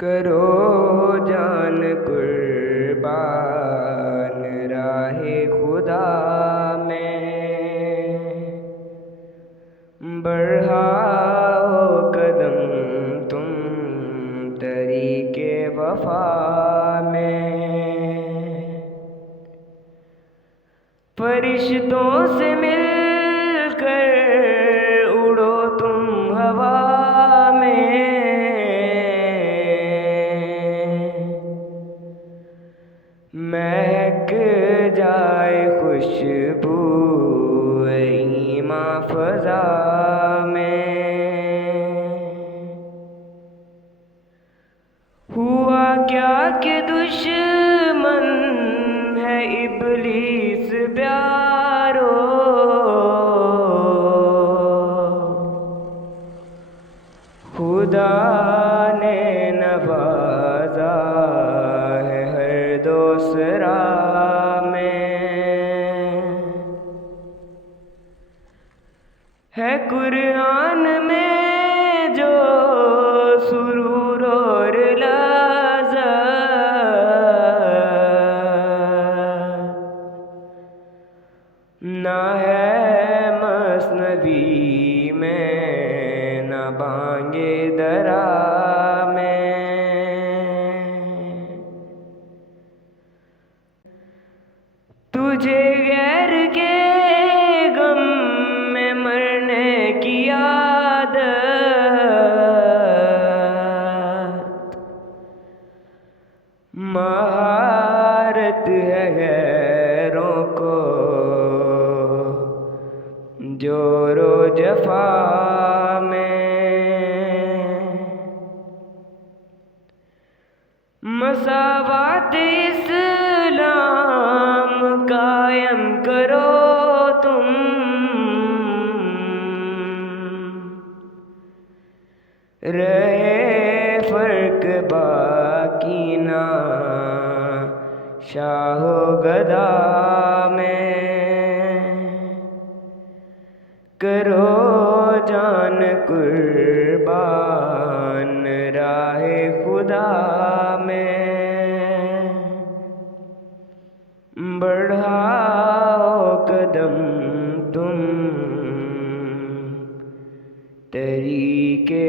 करो जान कुर्बान राहे खुदा में, बढ़ाओ कदम तुम तरीके वफा में। फरिश्तों से मिलकर उड़ो तुम हवा में, महक जाए खुशबू ईमां फ़ज़ा में। हुआ क्या कि दुश्मन है इब्लीस प्यारो, खुदा ने नवाजा है हर दूसरा में। है कुरान में जो सुरूर और लज़्ज़त, ना है मसनवी में ना बांगे दरा में। तुझे गैर के गम में मरने की आदत, महारत है गैरों को जोरो जफा में। मसावात इस्लाम कायम करो तुम, रहे फर्क बाकी ना शाहो गदा में। करो जान कुर्बान राहे खुदा में, बढ़ाओ कदम तुम तरीके